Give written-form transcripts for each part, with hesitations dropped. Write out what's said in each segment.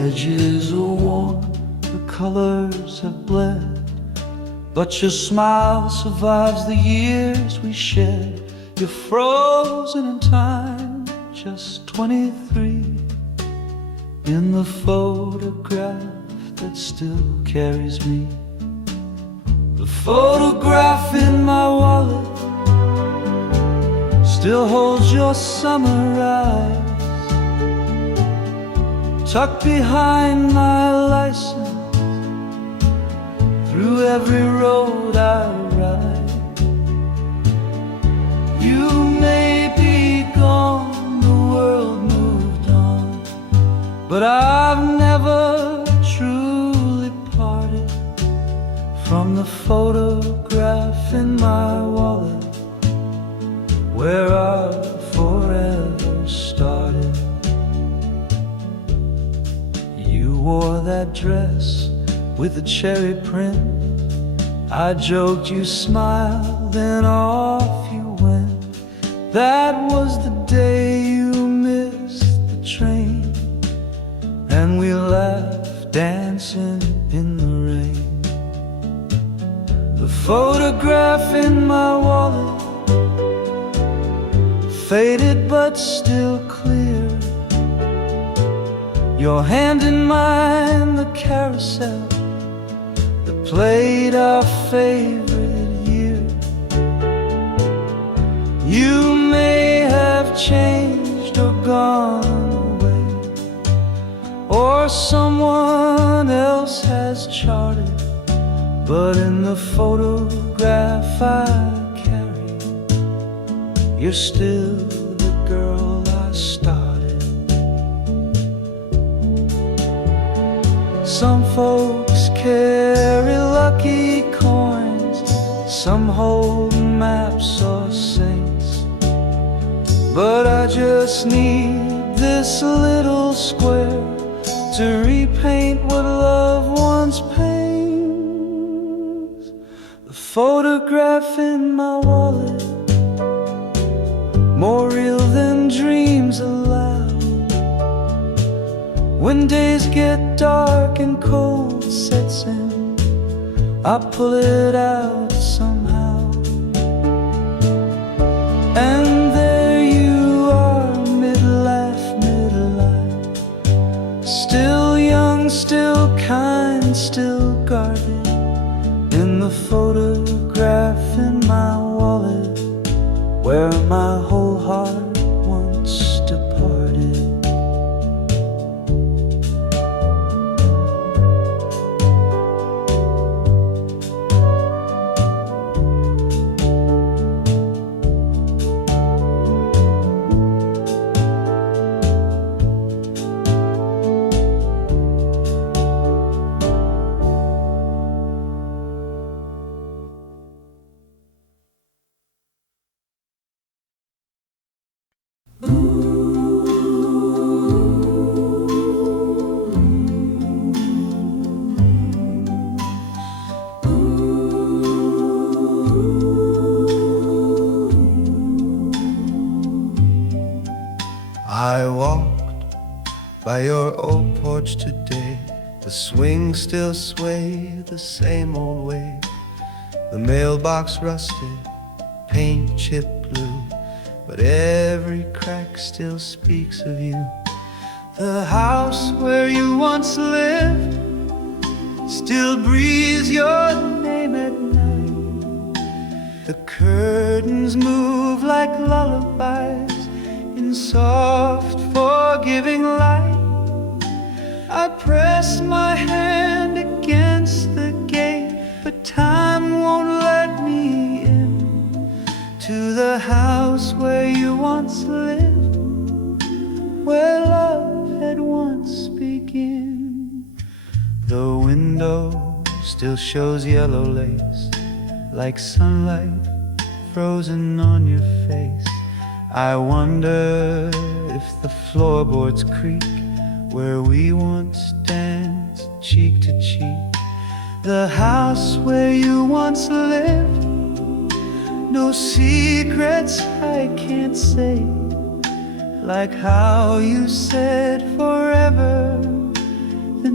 edges are worn, the colors have bled, but your smile survives the years we shed. You're frozen in time, just 23, in the photograph that still carries me. The photograph in my wallet still holds your summer eyes, tucked behind my license, through every road I ride. You may be gone, the world moved on, but I've never truly parted from the photograph in my wallet, where our forever started. You wore that dress with the cherry print. I joked, you smiled, then off you went. That was the day you missed the train, and we laughed dancing in the rain. The photograph in my wallet, faded but still clear, your hand in mine, the carousel that played our favorite year. You may have changed or gone away, or someone else has charted, but in the photograph I carry, you're still the girl I started. Some folks carry lucky coins, some hold maps or saints, but I just need this little square to repaint what love once paints. The photograph in my wallet, more real than dreams allow. When days get dark and cold sets in, I pull it out somehow, and there you are, mid-laugh, mid-life, still young, still kind, still guarded, in the photograph in my wallet, where my whole heart once departed. I walked by your old porch today. The swings still sway the same old way. The mailbox rusted, paint chipped blue, but every crack still speaks of you. The house where you once lived still breathes your name at night. The curtains move like lullabies in soft, forgiving light. I press my hand against the gate, but time won't let me in to the house where you once lived, where love had once begun. The window still shows yellow lace, like sunlight frozen on your face. I wonder if the floorboards creak where we once danced cheek to cheek. The house where you once lived, no secrets I can't say, like how you said forever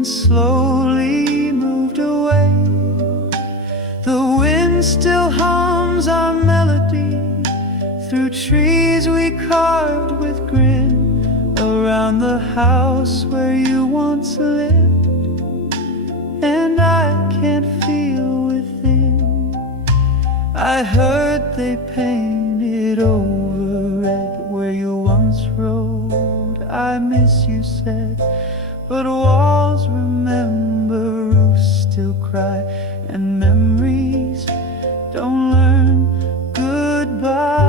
slowly moved away. The wind still hums our melody through trees we carved with grin, around the house where you once lived, and I can't feel within. I heard they painted over red where you once rode. I miss, you said, but walls remember, roofs still cry, and memories don't learn goodbye.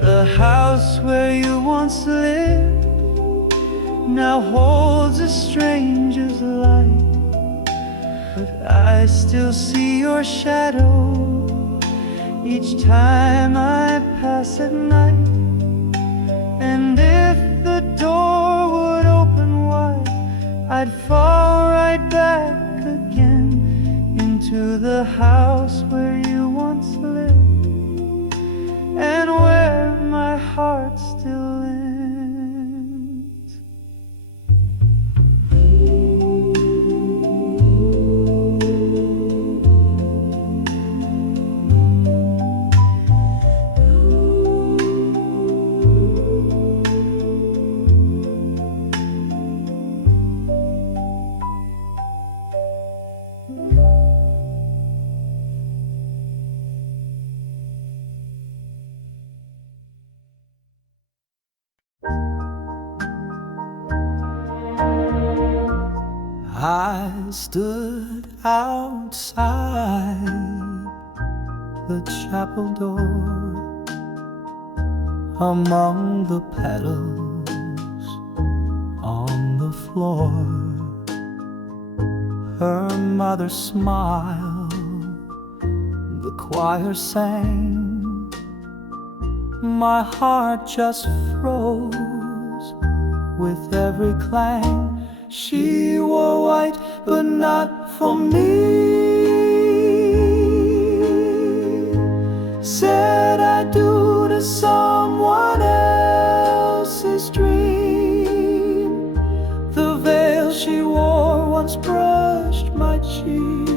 The house where you once lived now holds a stranger's light, but I still see your shadow each time I pass at night. And if the door would open wide, I'd fall right back again into the house where you once lived, and where my heart still lives. I stood outside the chapel door, among the petals on the floor. Her mother smiled, the choir sang. My heart just froze with every clang. She wore white, but not for me. Said I do to someone else's dream. The veil she wore once brushed my cheek.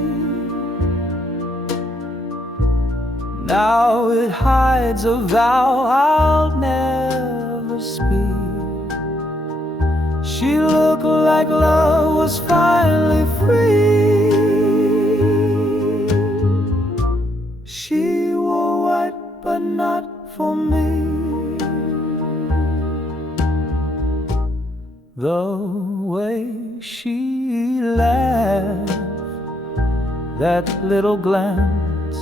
Now it hides a vow I'll never speak. She looked like love was finally free. She wore white, but not for me. The way she laughed, that little glance,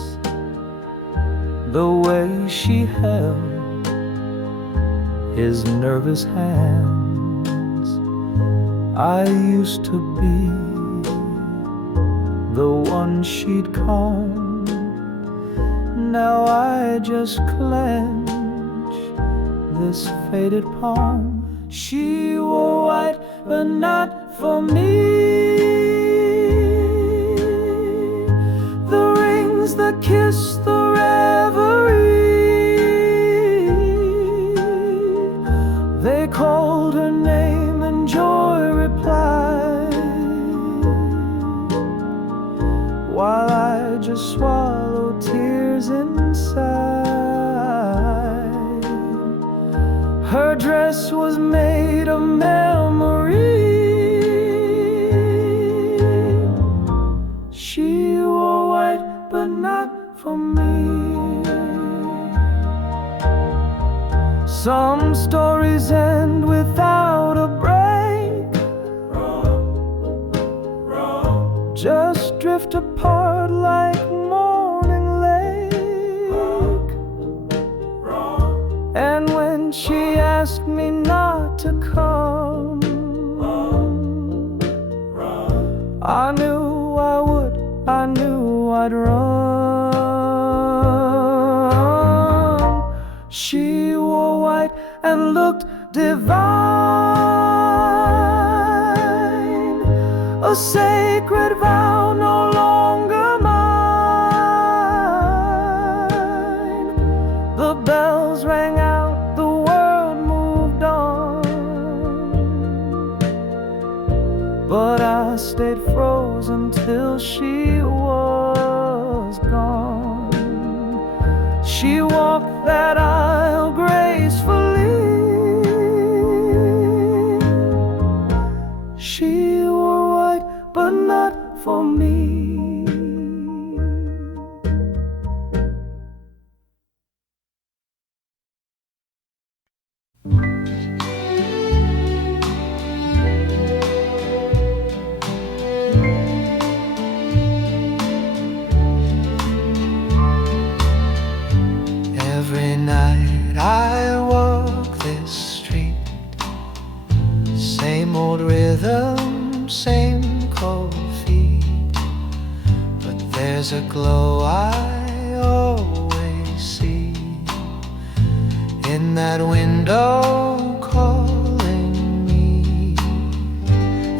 the way she held his nervous hand. I used to be the one she'd calm. Now I just clench this faded palm. She wore white, but not for me. The rings, the kiss, the reverie, they called her name and joy replied, while I just swallowed tears inside. Her dress was made of memory. She wore white, but not for me. Some stories end without a break, just drift apart like morning lake. And when she asked me not to come, I knew I would, I knew I'd run. She wore white and looked divine, a sacred vow no longer mine. The bells rang out, the world moved on. that aisle gracefully. She wore white, but not for me. Every night I walk this street, same old rhythm, same cold feet, but there's a glow I always see in that window calling me.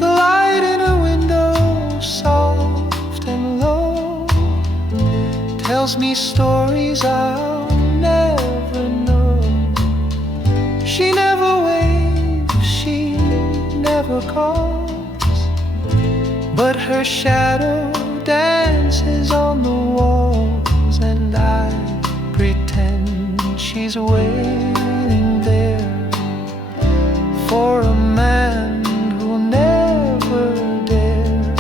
The light in her window, soft and low, tells me stories I'll never know. She never waves, she never calls, but her shadow dances on the walls, and I pretend she's waiting there for a man who'll never dare.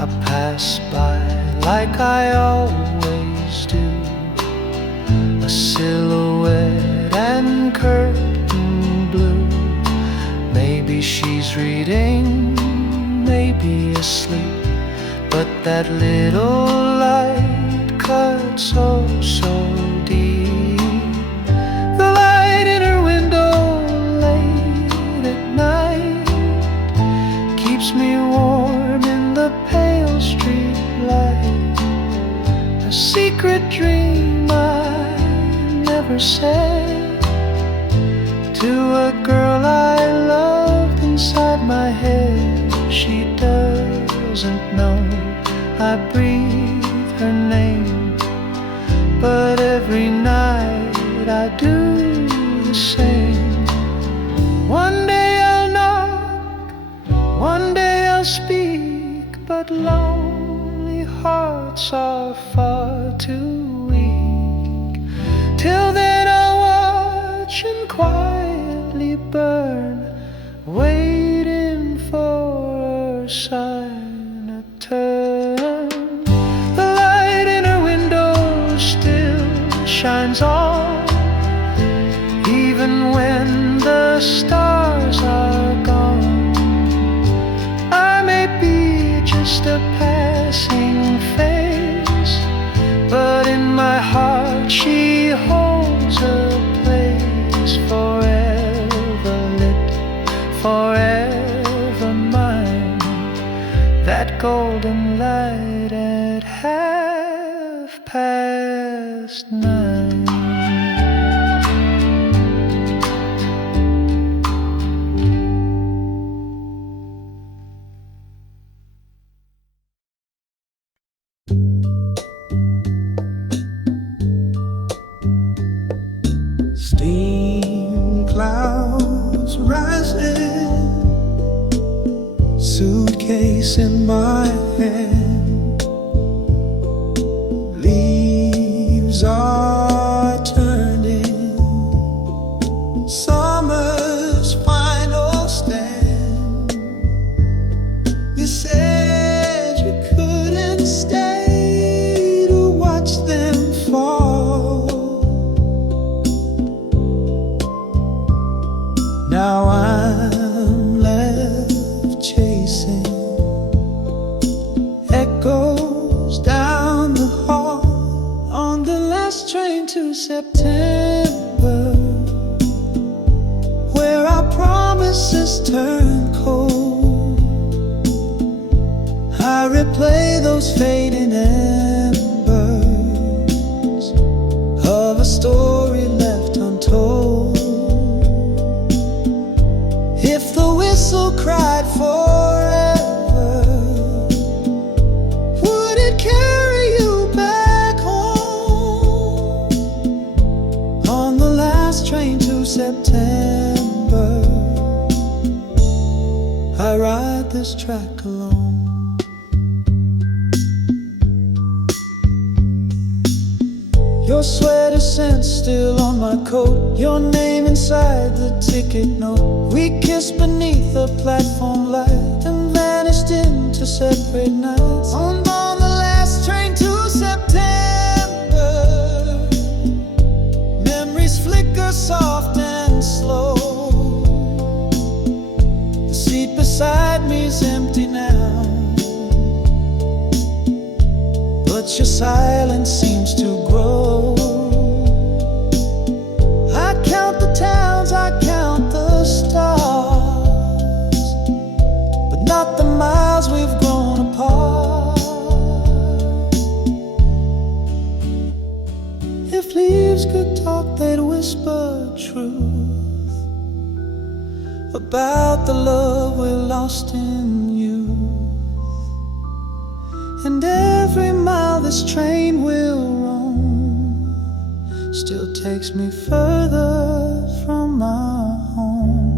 I pass by like I always do, a silhouette and curtain blue. Maybe she's reading, maybe asleep, but that little light cuts oh so deep. The light in her window late at night keeps me warm in the pale street light. A secret dream I never said to a girl I loved inside my head. She doesn't know I breathe her name, but every night I do the same. One day I'll knock, one day I'll speak, but lonely hearts are far too weak. Till then I'll watch and quietly burn, waiting for a sign to turn. The light in her window still shines on, even when the stars are gone. I may be just a passing face, but in my heart she holds a place, forever lit, forever mine. That golden light at 9:30. Steam clouds rising, suitcase in my hand, leaves are turning, summer's final stand. You said you couldn't stay to watch them fall. Now I'm left chasing echoes down the hall on the last train to September, where our promises turn cold. I replay those fading embers of a story left untold. If the whistle cried forever, would it carry you back home on the last train to September? I ride this track alone. Your sweat letter sent still on my coat, your name inside the ticket note. We kissed beneath a platform light and vanished into separate nights. On the last train to September, memories flicker soft and slow. The seat beside me's empty now, but your silence seems to grow. I count the towns, I count the stars, but not the miles we've grown apart. If leaves could talk, they'd whisper truth about the love we lost in youth. And every mile this train will roam still takes me further from my home.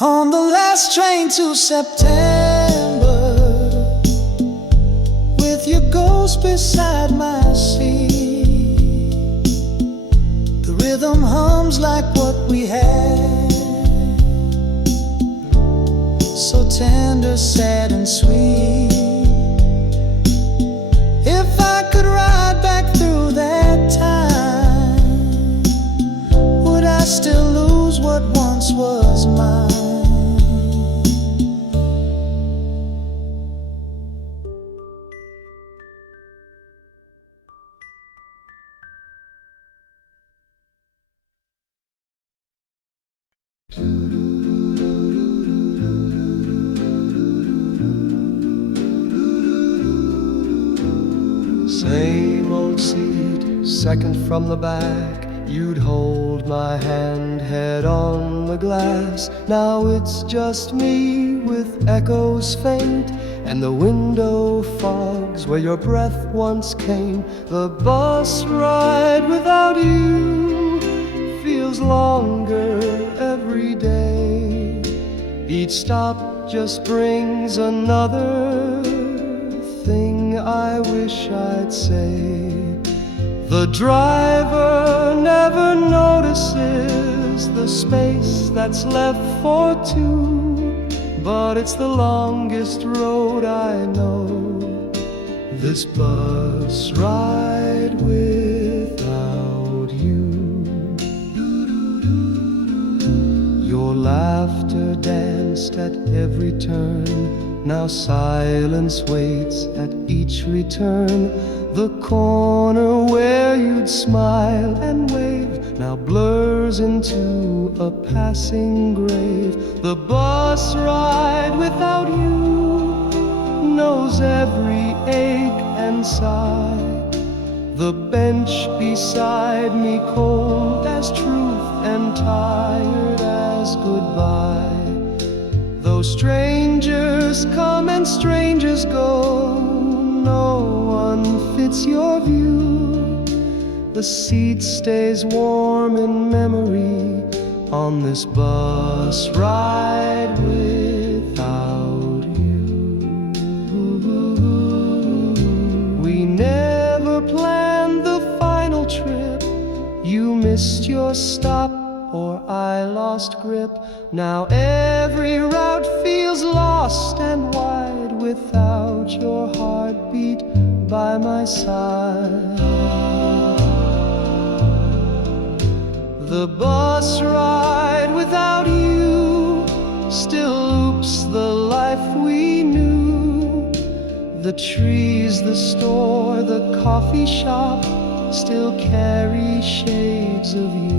On the last train to September, with your ghost beside my seat, the rhythm hums like what we had, so tender, sad and sweet. If I could ride back through that time, would I still lose what once was mine? Same old seat, second from the back. You'd hold my hand, head on the glass. Now it's just me with echoes faint, and the window fogs where your breath once came. The bus ride without you feels longer every day. Each stop just brings another thing I wish I'd say. The driver never notices the space that's left for two, but it's the longest road I know, this bus ride without you. Your laughter danced at every turn, now silence waits at each return. The corner where you'd smile and wave now blurs into a passing grave. The bus ride without you knows every ache and sigh. The bench beside me cold as truth and tired as goodbye. Though strangers come and strangers go, no one fits your view. The seat stays warm in memory on this bus ride without you. We never planned the final trip. You missed your stop or I lost grip. Now every route feels lost and wide without your heartbeat by my side. The bus ride without you still loops the life we knew. The trees, the store, the coffee shop still carry shades of you.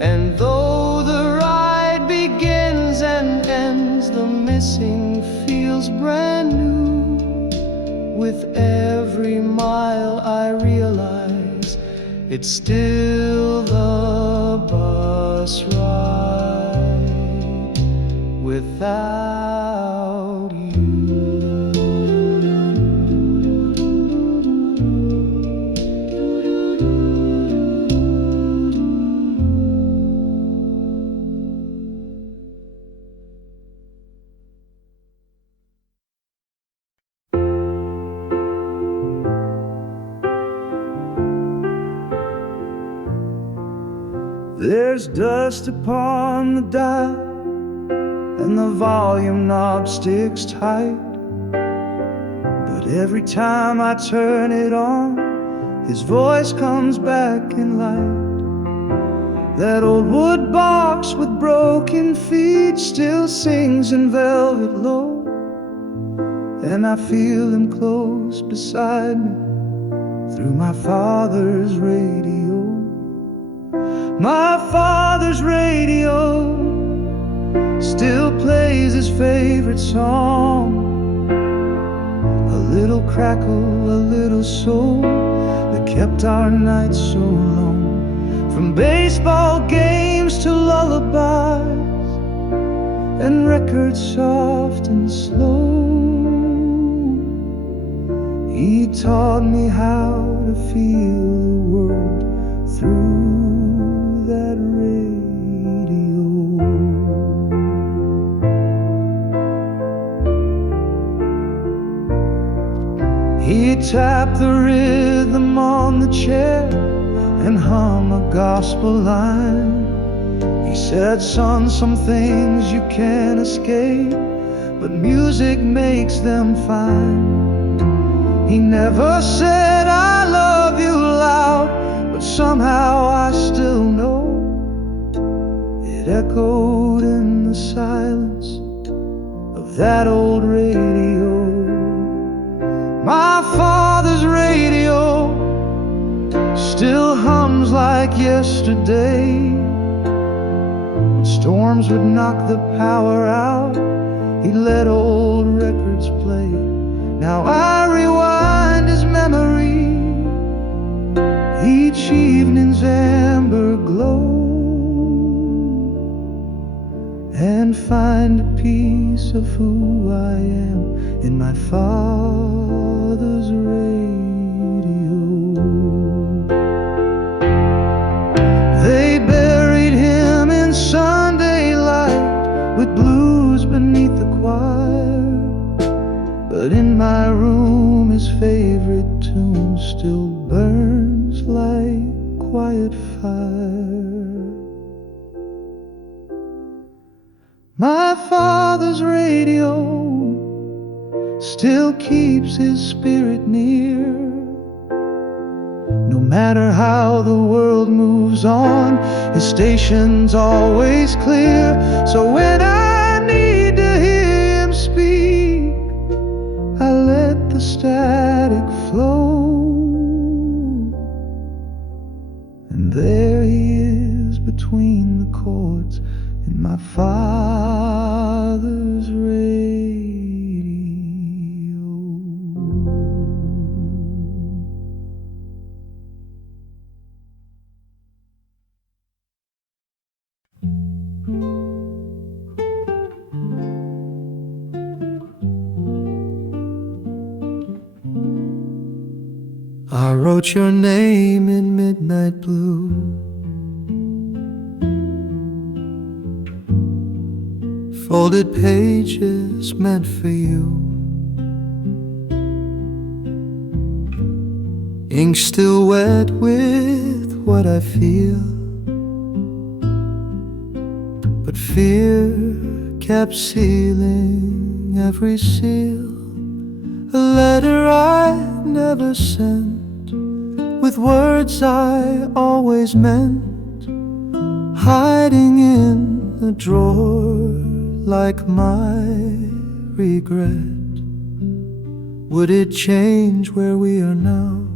And though the ride begins and ends, the missing feels brand new. With every mile I realize it's still the bus ride without you. There's dust upon the dial, and the volume knob sticks tight. But every time I turn it on, his voice comes back in light. That old wood box with broken feet still sings in velvet low, and I feel him close beside me through my father's radio. My father's radio still plays his favorite song. A little crackle, a little soul that kept our nights so long. From baseball games to lullabies and records soft and slow, he taught me how to feel the world through that radio. He tapped the rhythm on the chair and hum a gospel line. He said, son, some things you can't escape, but music makes them fine. He never said I love you loud, but somehow I still know it echoed in the silence of that old radio. My father's radio still hums like yesterday. When storms would knock the power out, he'd let old records play. Now I rewind his memory, each evening's amber glow, and find a piece of who I am in my father's radio. They buried him in Sunday light with blues beneath the choir, but in my room his favorite tune still burns like quiet fire. My father's radio still keeps his spirit near. No matter how the world moves on, his station's always clear. So when I need to hear him speak, I let the static flow. And there he is between the chords in my father's radio. I wrote your name in midnight blue, folded pages meant for you, ink still wet with what I feel, but fear kept sealing every seal. A letter I never sent, with words I always meant, hiding in a drawer like my regret. Would it change where we are now,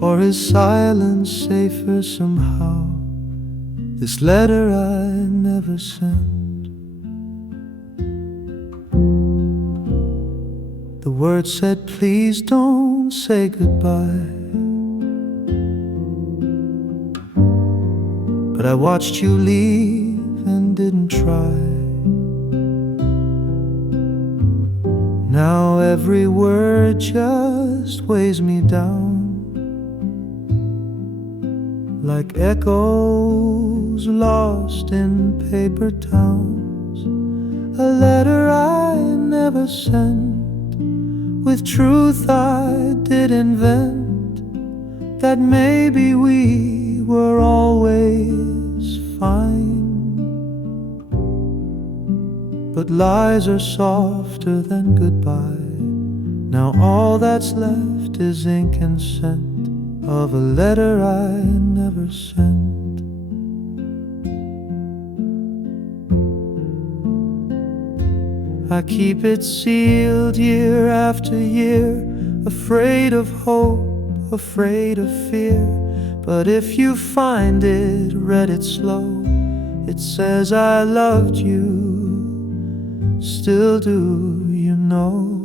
or is silence safer somehow? This letter I never sent. The words said, please don't say goodbye, but I watched you leave and didn't try. Now every word just weighs me down, like echoes lost in paper towns. A letter I never sent, with truth I did invent, that maybe we were always fine, but lies are softer than goodbye. Now all that's left is ink and scent of a letter I never sent. I keep it sealed year after year, afraid of hope, afraid of fear. But if you find it, read it slow, it says I loved you, still do you know?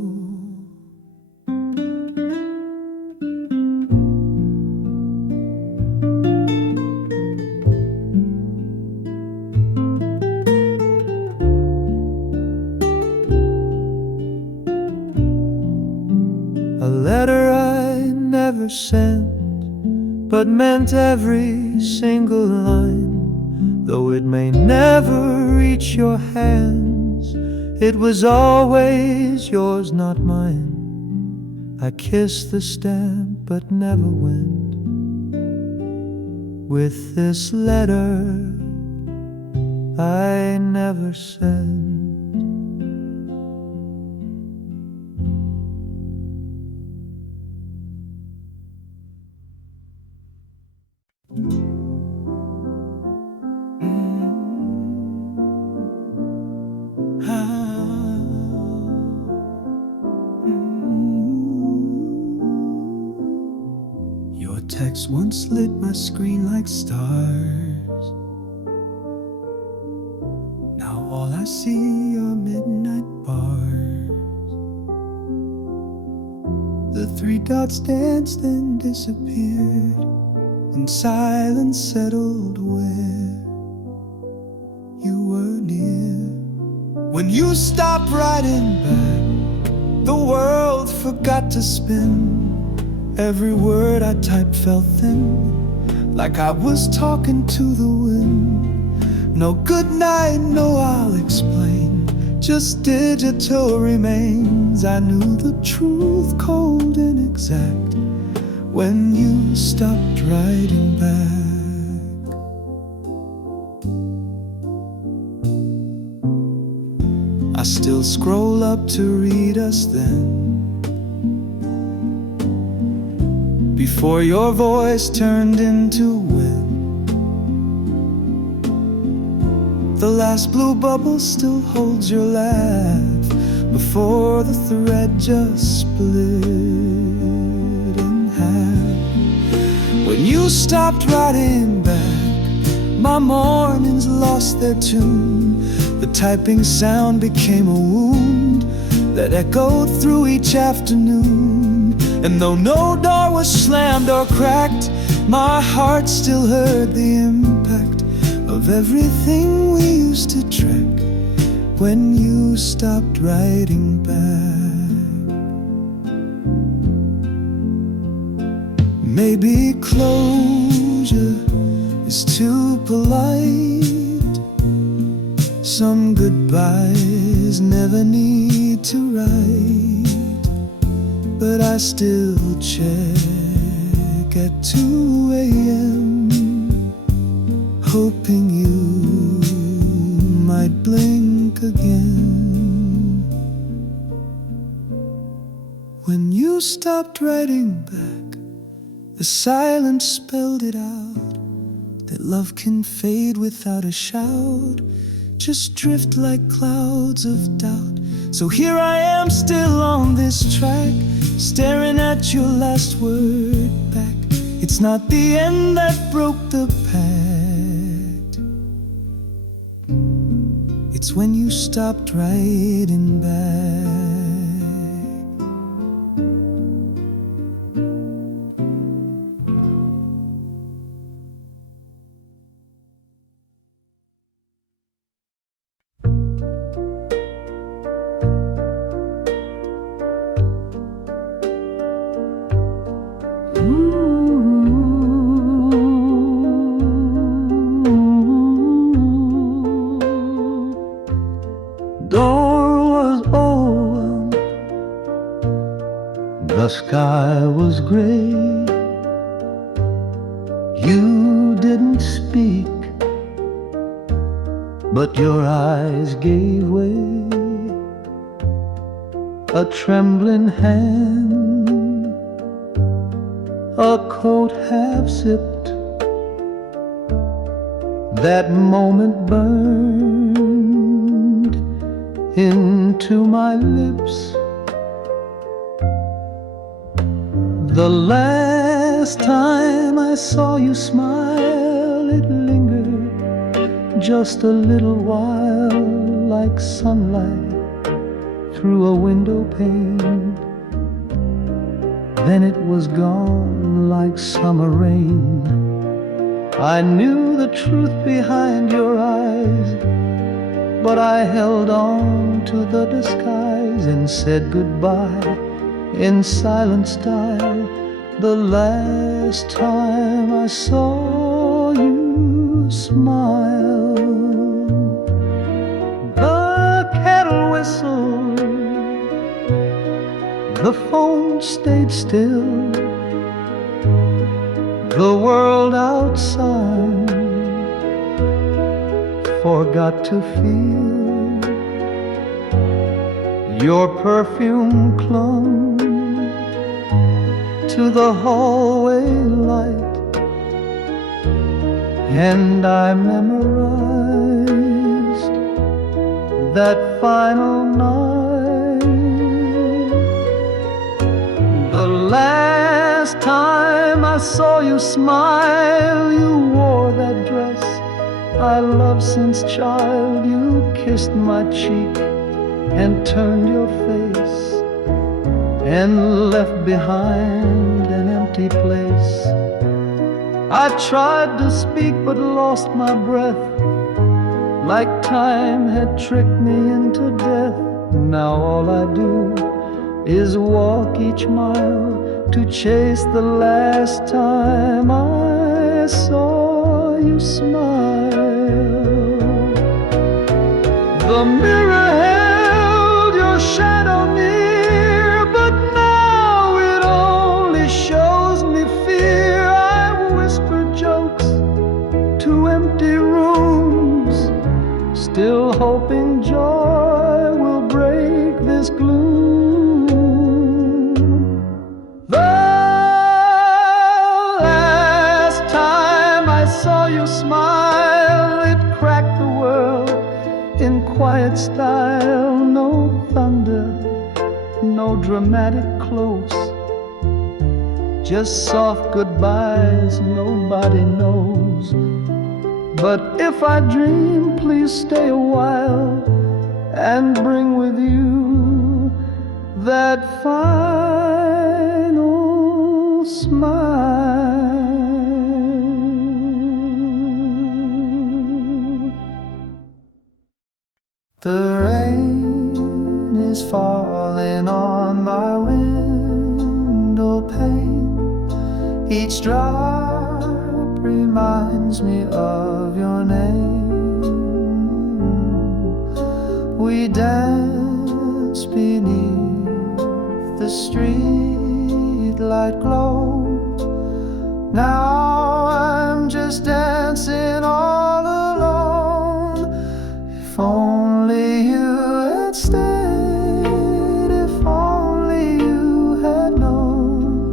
A letter I never sent, but meant every single line. Though it may never reach your hands, it was always yours, not mine. I kissed the stamp but never went with this letter I never sent. Your text once lit my screen like stars. Now all I see are midnight bars. The three dots danced then disappeared, and silence settled where you were near. When you stopped writing back, the world forgot to spin. Every word I typed felt thin, like I was talking to the wind. No good night, no I'll explain, just digital remains. I knew the truth, cold and exact, when you stopped writing back. I still scroll up to read us then, before your voice turned into wind. The last blue bubble still holds your laugh, before the thread just split in half. When you stopped writing back, my mornings lost their tune. The typing sound became a wound that echoed through each afternoon. And though no door was slammed or cracked, my heart still heard the impact of everything we used to track when you stopped writing back. Maybe closure is too polite. Some goodbyes never need to write, but I still check at 2 a.m., hoping you might blink again. When you stopped writing back, the silence spelled it out, that love can fade without a shout, just drift like clouds of doubt. So here I am still on this track, staring at your last word back. It's not the end that broke the pact, it's when you stopped writing back. Door was open, the sky was gray. You didn't speak, but your eyes gave way. A trembling hand, a coat half zipped, that moment burned into my lips. The last time I saw you smile, it lingered just a little while, like sunlight through a window pane. Then it was gone like summer rain. I knew the truth behind your eyes, but I held on to the disguise and said goodbye in silent style. The last time I saw you smile, the kettle whistled, the phone stayed still, the world outside forgot to feel. Your perfume clung to the hallway light, and I memorized that final night. The last time I saw you smile, you wore that dress I loved since child. You kissed my cheek and turned your face and left behind an empty place. I tried to speak but lost my breath, like time had tricked me into death. Now all I do is walk each mile to chase the last time I saw you smile. The mirror held your shadow near, but now it only shows me fear. I whisper jokes to empty rooms, still hoping joy will break this gloom. The last time I saw you smile, it cracked the world in quiet style. No thunder, no dramatic close, just soft goodbyes nobody knows. But if I dream, please stay a while and bring with you that final smile. The rain is falling on my window pane. Each drop reminds me of your name. We dance beneath the street light glow. Now I'm just dancing all alone. If only you had stayed, if only you had known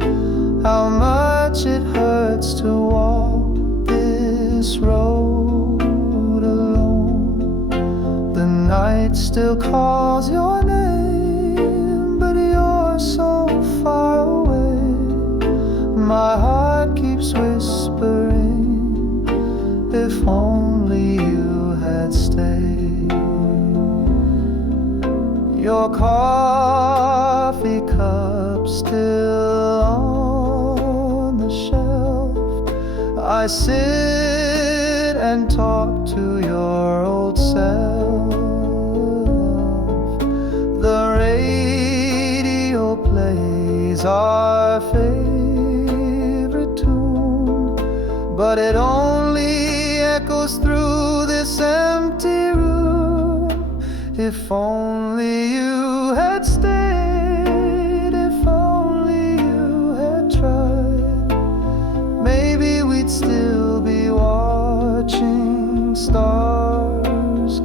how much it hurts to walk this road alone. The night still calls your name, but you're so far away. My heart keeps whispering, if only you had stayed. Your coffee cup still on the shelf. I sit and talk to your old self. The radio plays our favorite tune, but it only echoes through this empty room. If only you had stayed, if only you had tried, maybe we'd still be watching stars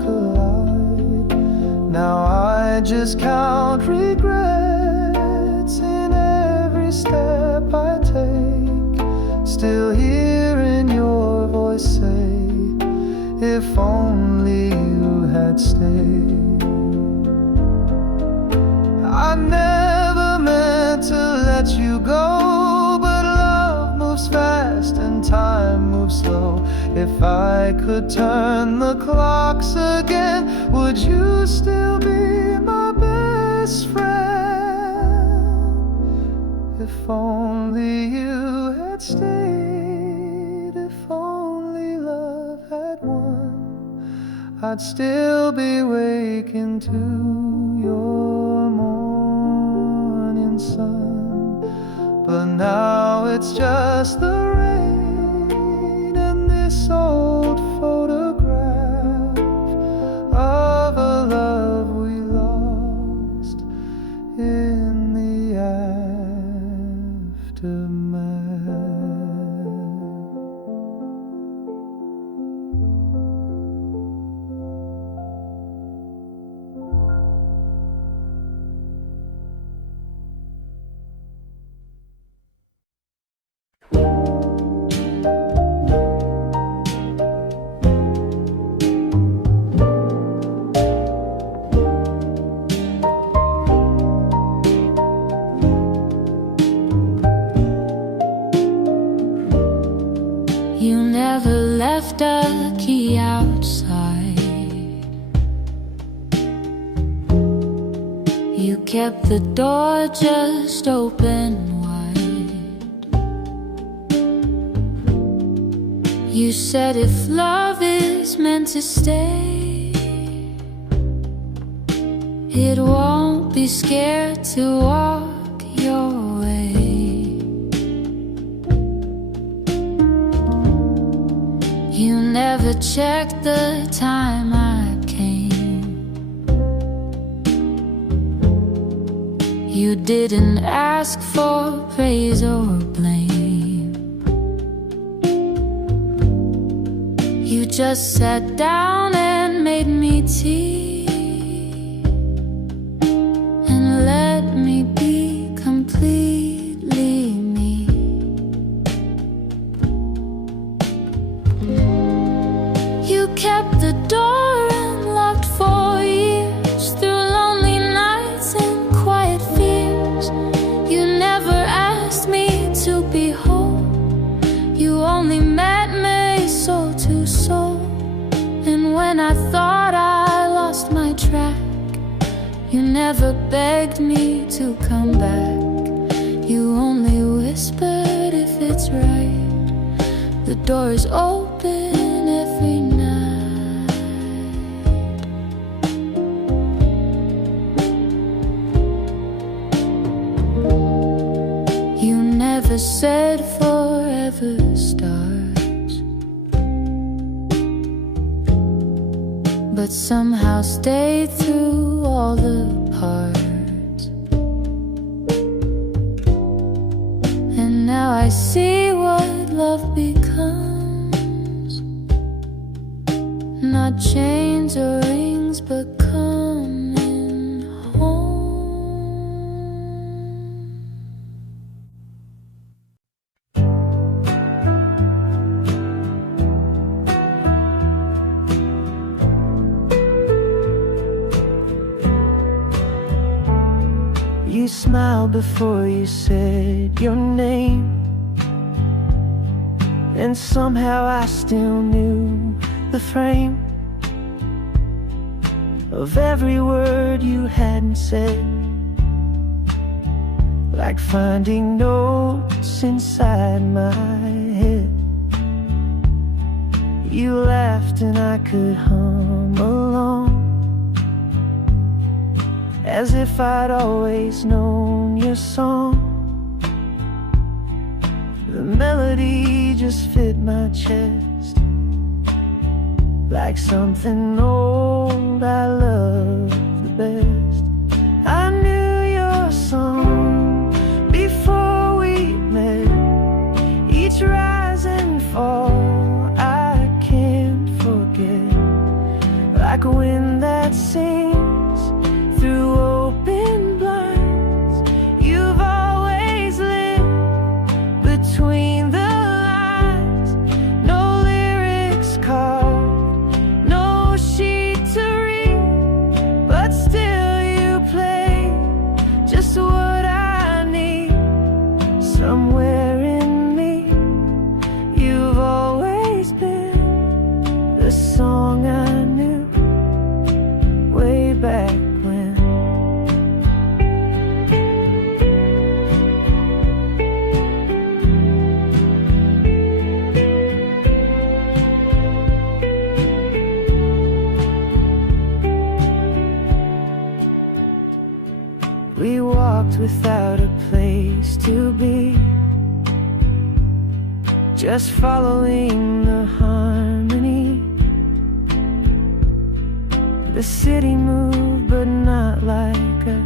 If I could turn the clocks again, would you still be my best friend? If only you had stayed, if only love had won, I'd still be waking to your morning sun. But now it's just the rain and this old photograph of a love we lost in the aftermath. You never left a key outside. You kept the door just open wide. You said if love is meant to stay, it won't be scared to walk your way. You never checked the time I came. You didn't ask for praise or blame. You just sat down and made me tea and let me be completely me. You kept the door unlocked for years, through lonely nights and quiet fears. You never asked me to be whole. You only met me soul to soul. And when I thought I lost my track, you never begged me to come back. You only whispered if it's right. The door is open every night. You never said forever starts, but somehow stayed through all the parts. And now I see what love becomes. Not chains or rings, but coming home. You smiled before you said your name, and somehow I still knew the frame of every word you hadn't said, like finding notes inside my head. You laughed and I could hum along, as if I'd always known your song. The melody just fit my chest, like something old I love the best. I knew your song before we met, each rise and fall I can't forget, like a wind that sings through open blinds. You've always lived between the lines, no lyrics carved, no sheet to read, but still without a place to be, just following the harmony. The city moved, but not like us.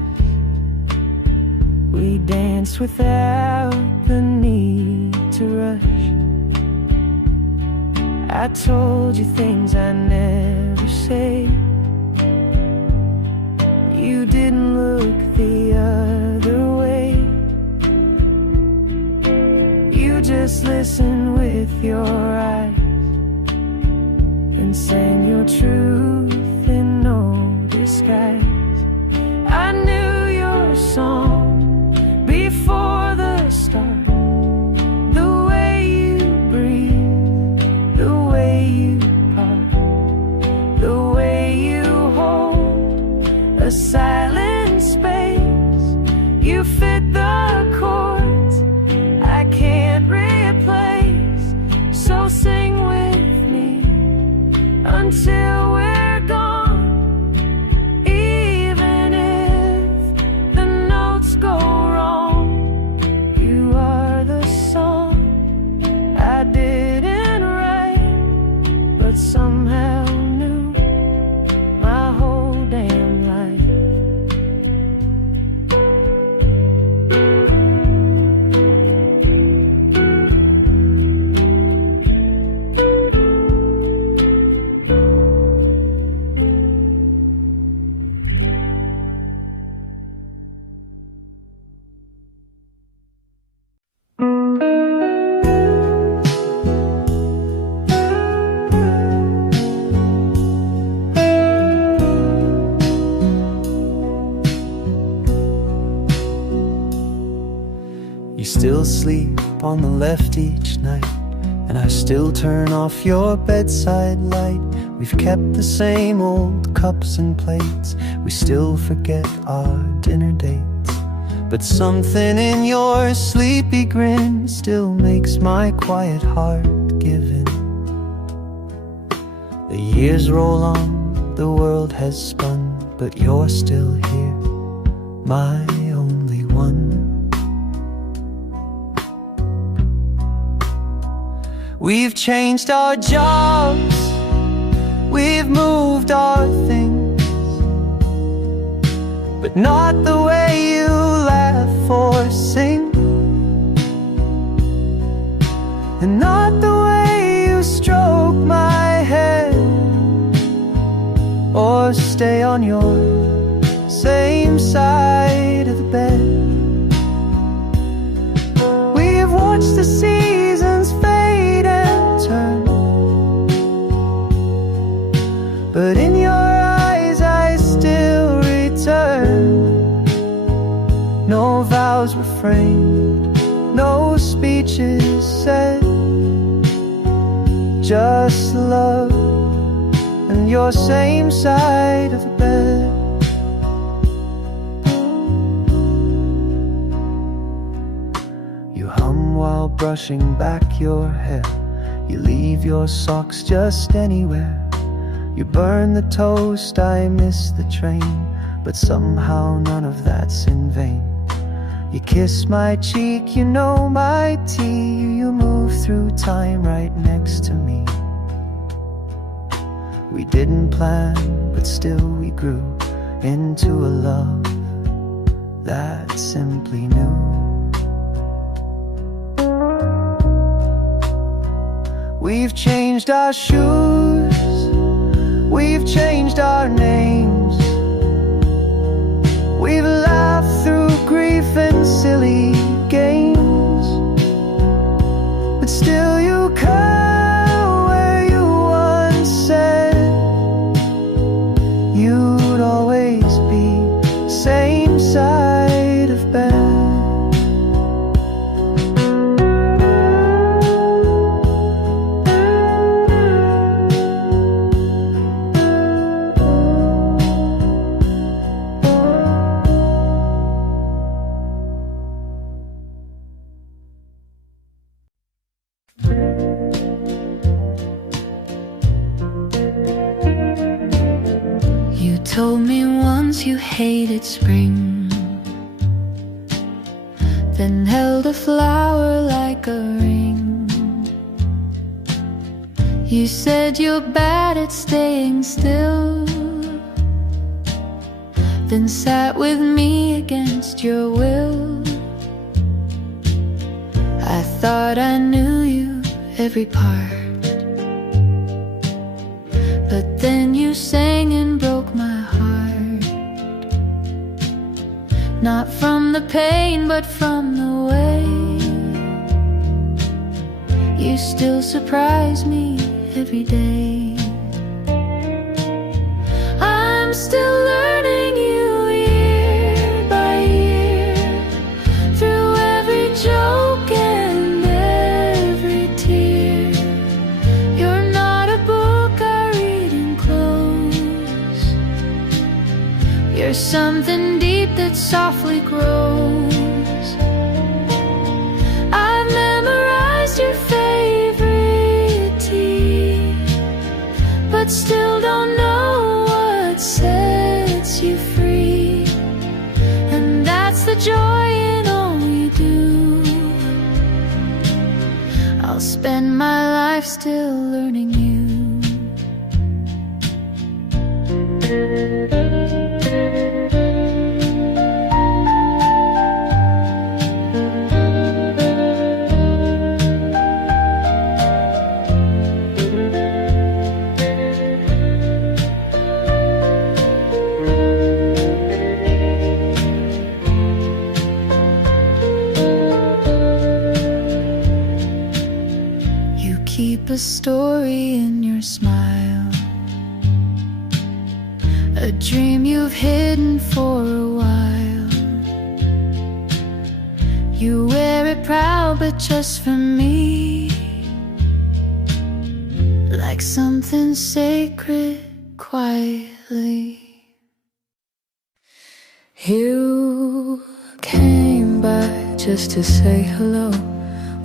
We danced without the need to rush. I told you things I never say. You didn't look the other way. You just listened with your eyes and sang your truth in no disguise. I knew your song before the start. The way you breathe, the way you part, the way you hold a silent space. You fit the chords I can't replace. So sing with me until we're gone. Even if the notes go wrong, you are the song I didn't write, but somehow knew my whole damn life. You still sleep on the left each night, and I still turn off your bedside light. We've kept the same old cups and plates. We still forget our dinner dates. But something in your sleepy grin still makes my quiet heart give in. The years roll on, the world has spun, but you're still here, my only one. We've changed our jobs, we've moved our things, but not the way you laugh or sing, and not the way you stroke my head or stay on your same side of the bed. We've watched the seasons fade and turn, but in your eyes I still return. No vows were framed, no speeches said, just love and your same side of the bed. You hum while brushing back your hair. You leave your socks just anywhere. You burn the toast, I miss the train, but somehow none of that's in vain. You kiss my cheek, you know my tea. You move through time right next to me. We didn't plan, but still we grew into a love that simply knew. We've changed our shoes, we've changed our names. We've laughed through grief and silly games, but still you curl where you once said you'd always be same side of bed. You told me once you hated spring, then held a flower like a ring. You said you're bad at staying still, then sat with me against your will. I thought I knew you, every part, but then you sang and broke my heart. Not from the pain, but from the way you still surprise me every day. I'm still learning you year by year, through every joke and every tear. You're not a book I read and close. You're something deep that softly grows. I've memorized your favorite tea, but still don't know what sets you free. And that's the joy in all we do. I'll spend my life still learning you. Keep a story in your smile, a dream you've hidden for a while. You wear it proud, but just for me, like something sacred quietly. You came by just to say hello,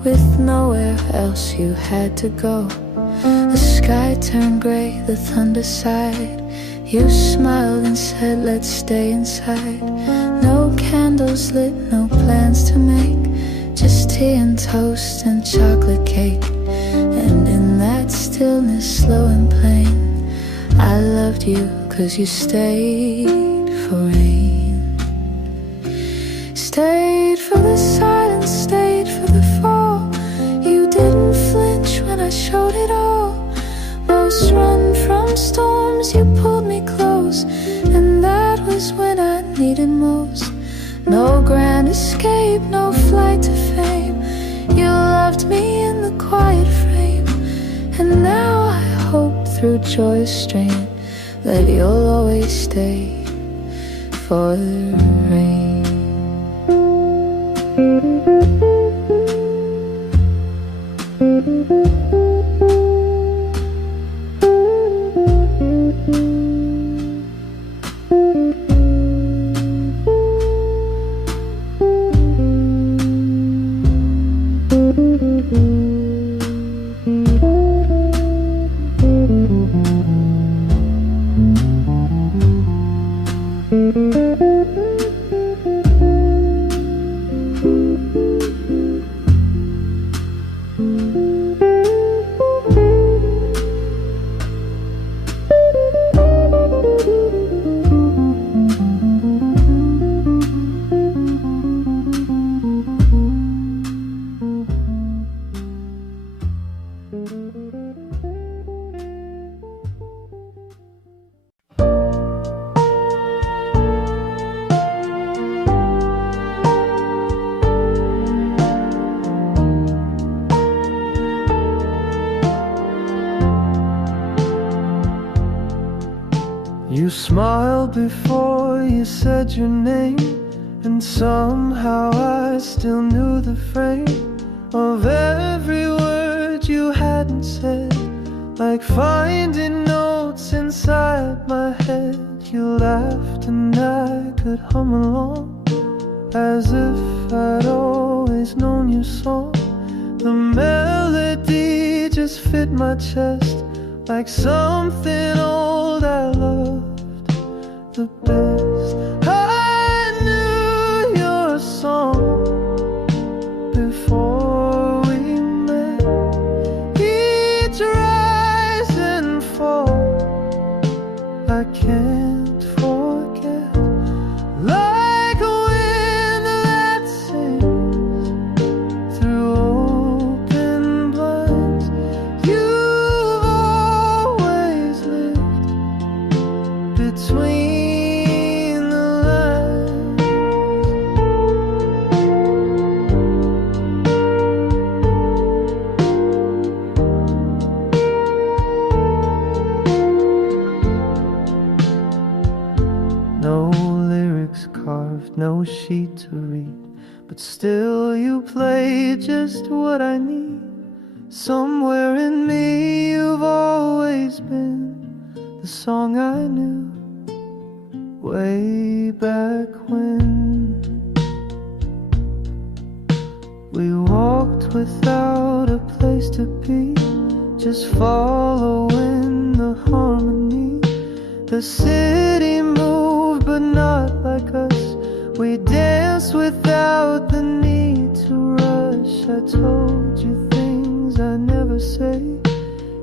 with nowhere else you had to go. The sky turned gray, the thunder sighed. You smiled and said, let's stay inside. No candles lit, no plans to make, just tea and toast and chocolate cake. And in that stillness, slow and plain, I loved you 'cause you stayed for rain. Stayed for the silence, stayed for the fall. You didn't flinch when I showed it all. Most run from storms, you pulled me close, and that was when I needed most. No grand escape, no flight to fame. You loved me in the quiet frame, and now I hope through joy's strain that you'll always stay for the rain. You smiled before you said your name, and somehow I still knew the frame of every word you hadn't said. Like finding notes inside my head. You laughed and I could hum along, as if I'd always known your song. The melody just fit my chest, like something old I loved the best. I knew your song but still you play just what I need. Somewhere in me you've always been the song I knew way back when. We walked without a place to be, just following the harmony. The city moved but not like us. We danced without the need to rush. I told you things I never say.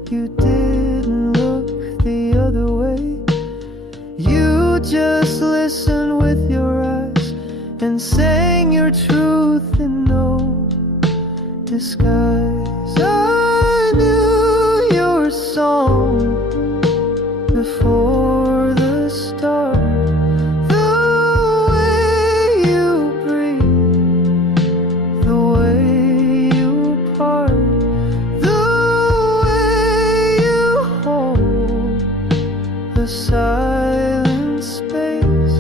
You didn't look the other way. You just listened with your eyes and sang your truth in no disguise. I knew your song before the start. The way you breathe, the way you part, the way you hold the silent space.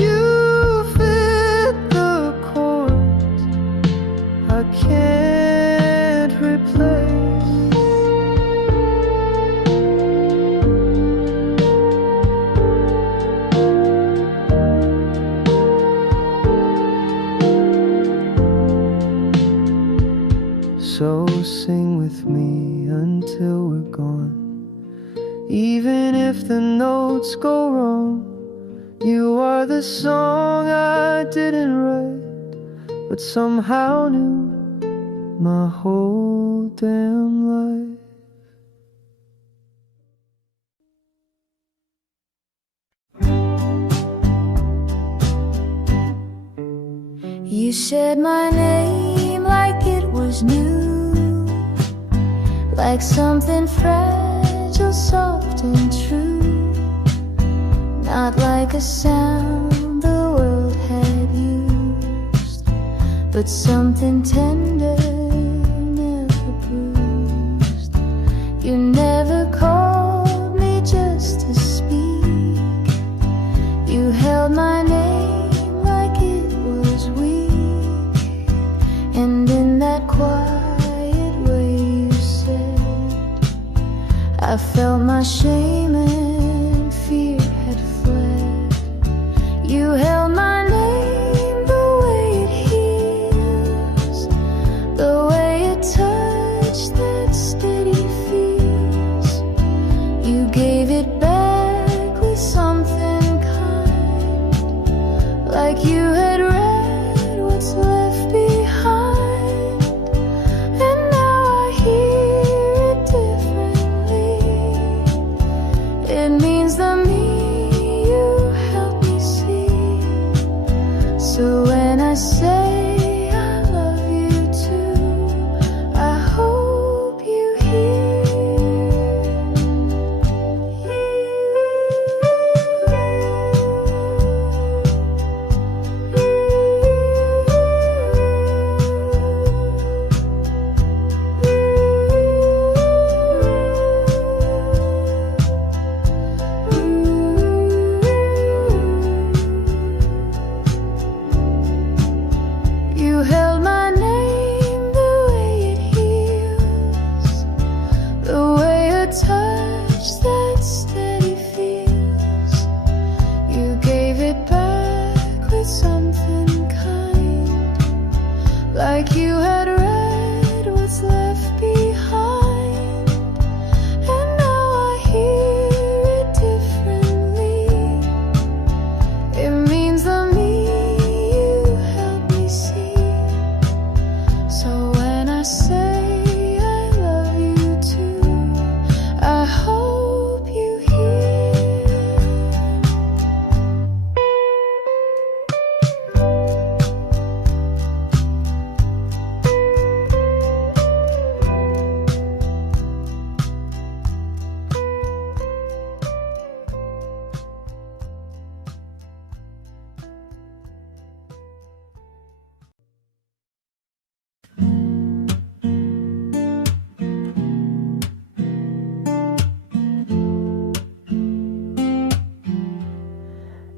You fit the chords I can't replace. So sing with me until we're gone. Even if the notes go wrong, you are the song I didn't write, but somehow knew my whole damn life. You said my name like it was new, like something fragile, soft and true, not like a sound the world had used, but something tender, never bruised. You never called me just to speak. You held my name like it was weak, and in that quiet way you said, I felt my shame and fear had fled. You held my name the way it heals, the way it touched that steady feels. You gave it back with something kind, like you had read what's left behind. And now I hear it differently. It means the me you helped me see. So when I say I love you too, I hope you You held my name the way it heals, the way a touch that steady feels. You gave it back with something kind, like you had read what's left behind. And now I hear it differently. It means the me you helped me see. So when I say I love you too, I hope you hear.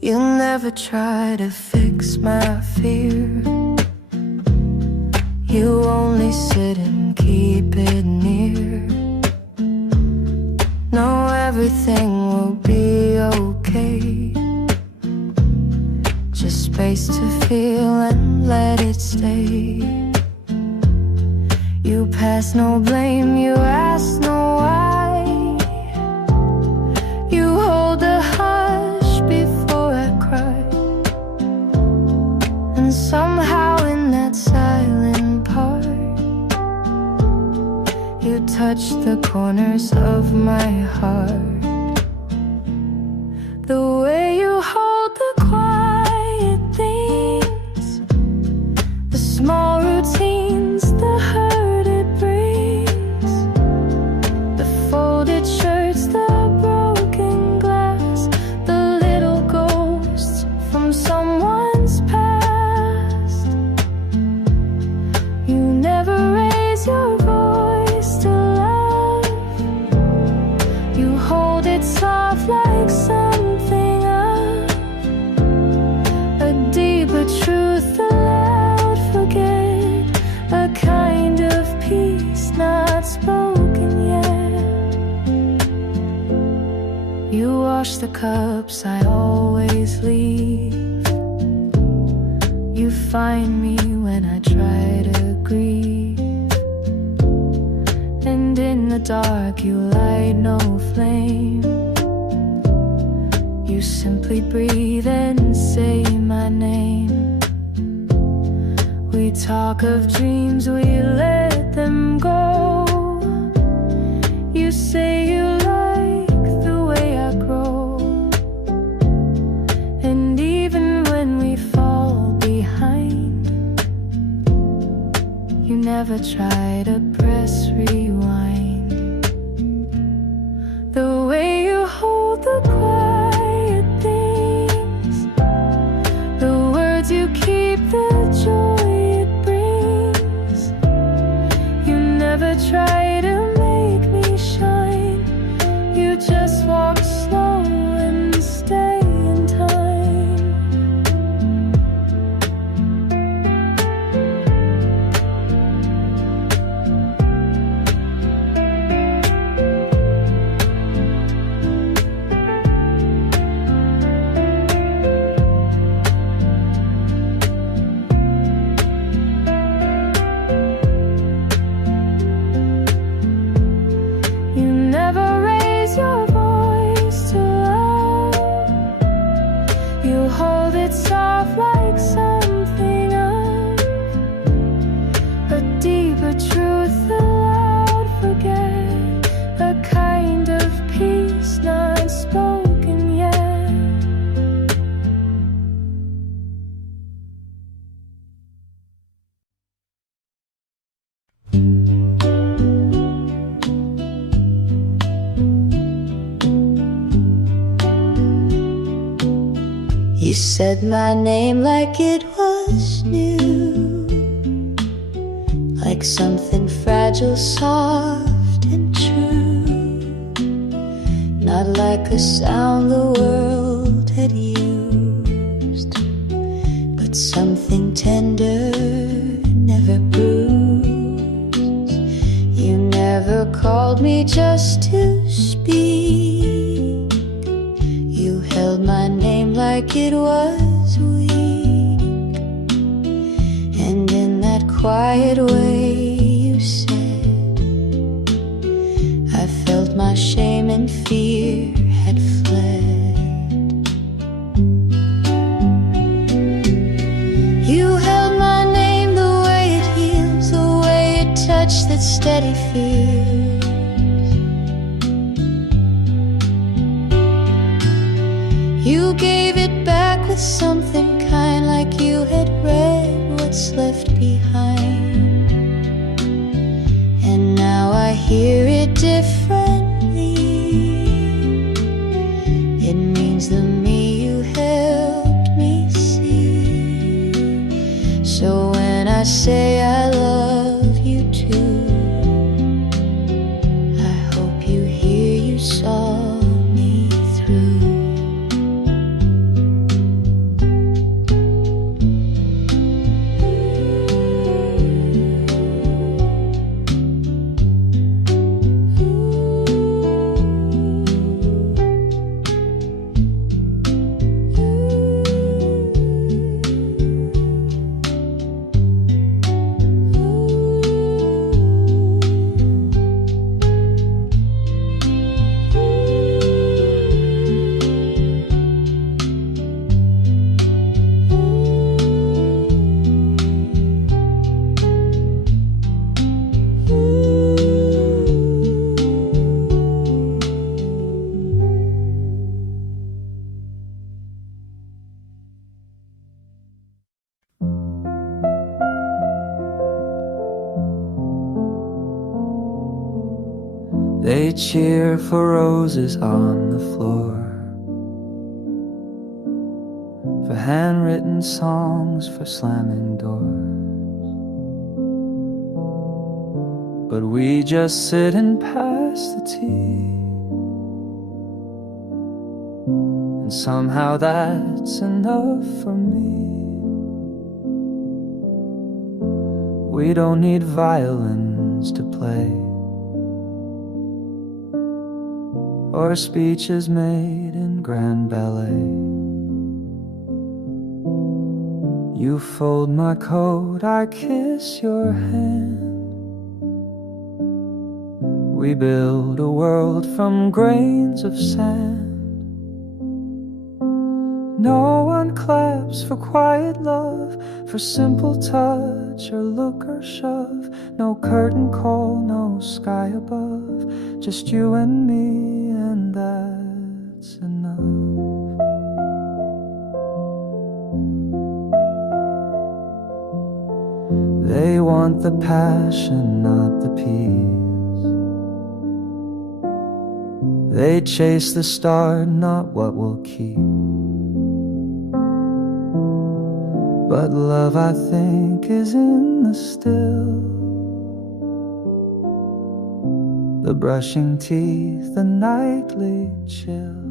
You'll never try to fix my fear. You only sit and keep it near. Know everything will be okay. Just space to feel and let it stay. You pass no blame, you ask no why. You hold the hush before I cry. And somehow in that silent part, you touch the corners of my heart. The way you hold the quiet things, the small routines, the hurt it brings, the folded shirts, the broken glass, the little ghosts from someone's past. You never raise your voice to love. You hold it soft like something up, a deeper truth, a loud forget, a kind of peace not spoken yet. You wash the cups I always leave. You find me when I try to grieve. And in the dark you light no flame. You simply breathe and say my name. We talk of dreams, we let them go. You say you like the way I grow. And even when we fall behind, you never try to press rewind. The way you hold the quiet things, the words you keep, the joy it brings. You never try to make me shine. You just walk slow and stay in time. You never raise your voice to love. You hold it soft like something up, a deeper truth, a loud forget, a kind of peace not spoken yet. You said my name like it was new, like something fragile, soft and true, not like a sound the world had used, but something tender, never bruised. You never called me just to speak. You held my name like it was weak, and in that quiet way you said, I felt my shame and fear had fled. You held my name the way it heals, the way it touched that steady fear. You gave it back with something kind, like you had read what's left behind. And now I hear it differently. It means the me you helped me see. So when I say I love you too, I hope you hear you saw me through. They cheer for roses on the floor, for handwritten songs, for slamming doors. But we just sit and pass the tea, and somehow that's enough for me. We don't need violins to play, or speeches made in grand ballet. You fold my coat, I kiss your hand. We build a world from grains of sand. No one claps for quiet love, for simple touch or look or shove. No curtain call, no sky above, just you and me, and that's enough. They want the passion, not the peace. They chase the star, not what will keep. But love, I think, is in the still, the brushing teeth, the nightly chill.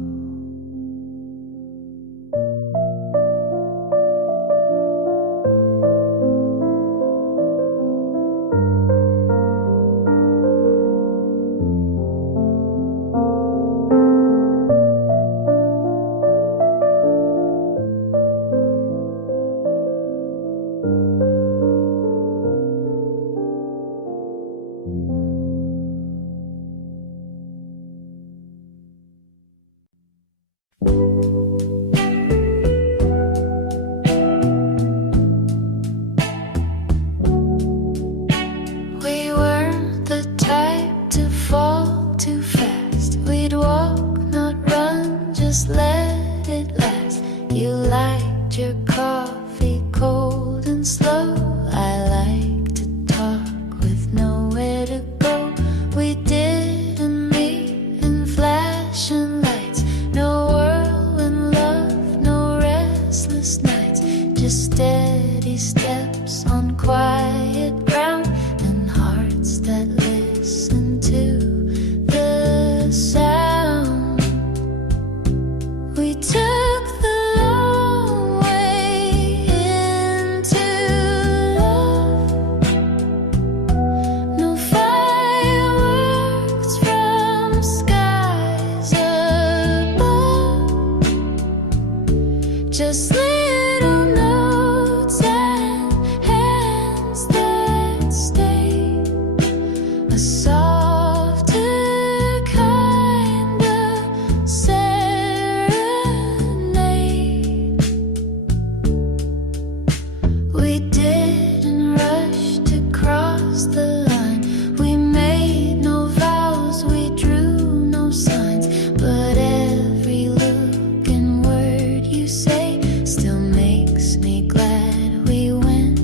Let it last. You liked your coffee cold and slow. I like to talk with nowhere to go. We didn't meet in flashing lights. No whirlwind love, no restless nights. Just steady steps on quiet ground, and hearts that listen to the sound. We took the long way into love. No fireworks from skies above, just little notes and hands that stay. A softer kind of serenade. We didn't rush to cross the line. We made no vows, we drew no signs. But every look and word you say still makes me glad we went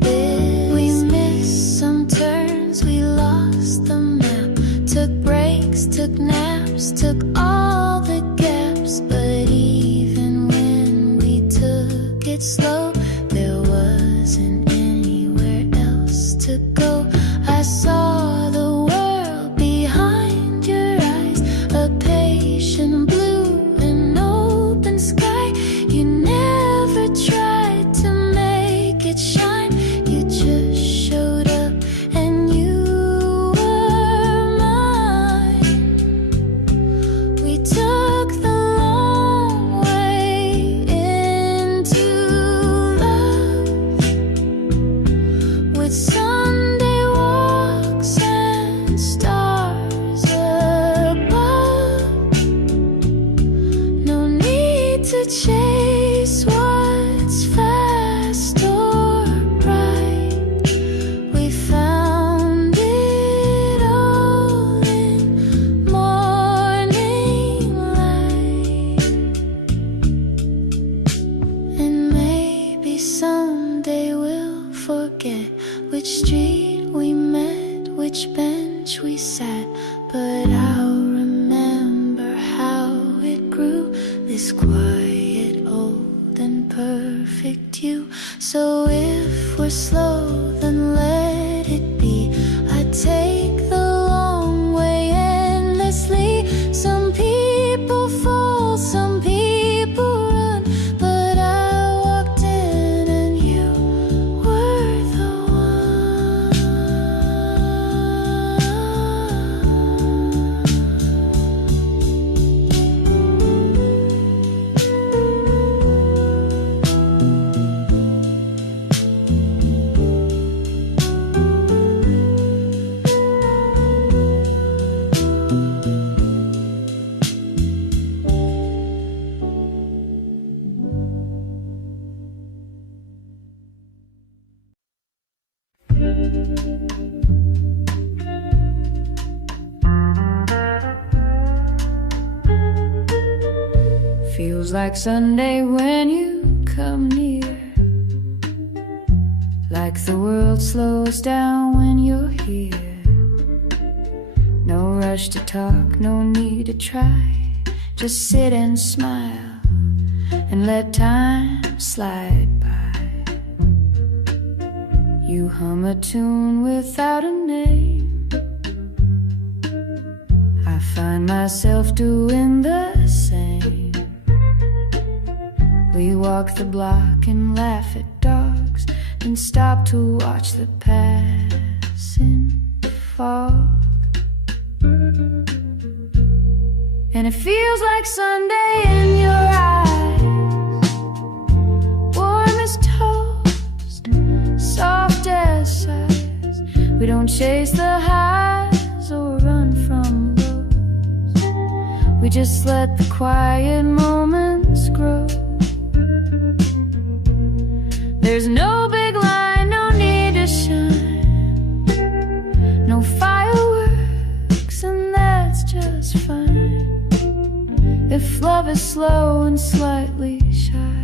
this. We missed some turns, we lost the map. Took breaks, took naps, took all the gaps. But even when we took it slow, there wasn't anywhere else to go. I saw the world behind your eyes, a patient blue and open sky. You never tried to make it shine. You just showed up and you were mine. We took the long way into love, with Sunday walks and stars above. No need to chase what's fast or bright. We found it all in morning light. And maybe someday we'll forget which street we met, which which bench we sat, but I'll remember how it grew, this quiet, old and perfect you. So if we're slow, then let it be. I take the long way endlessly. Some people fall, some people run, but I walked in and you were the Feels like Sunday when you come near, like the world slows down when you're here. No rush to talk, no need to try, just sit and smile and let time slide by. You hum a tune without a name, I find myself doing the same. We walk the block and laugh at dogs, and stop to watch the passing fog. And it feels like Sunday in your eyes, warm as toast, soft as sighs. We don't chase the highs or run from lows, we just let the quiet moments grow. There's no big line, no need to shine, no fireworks, and that's just fine. If love is slow and slightly shy,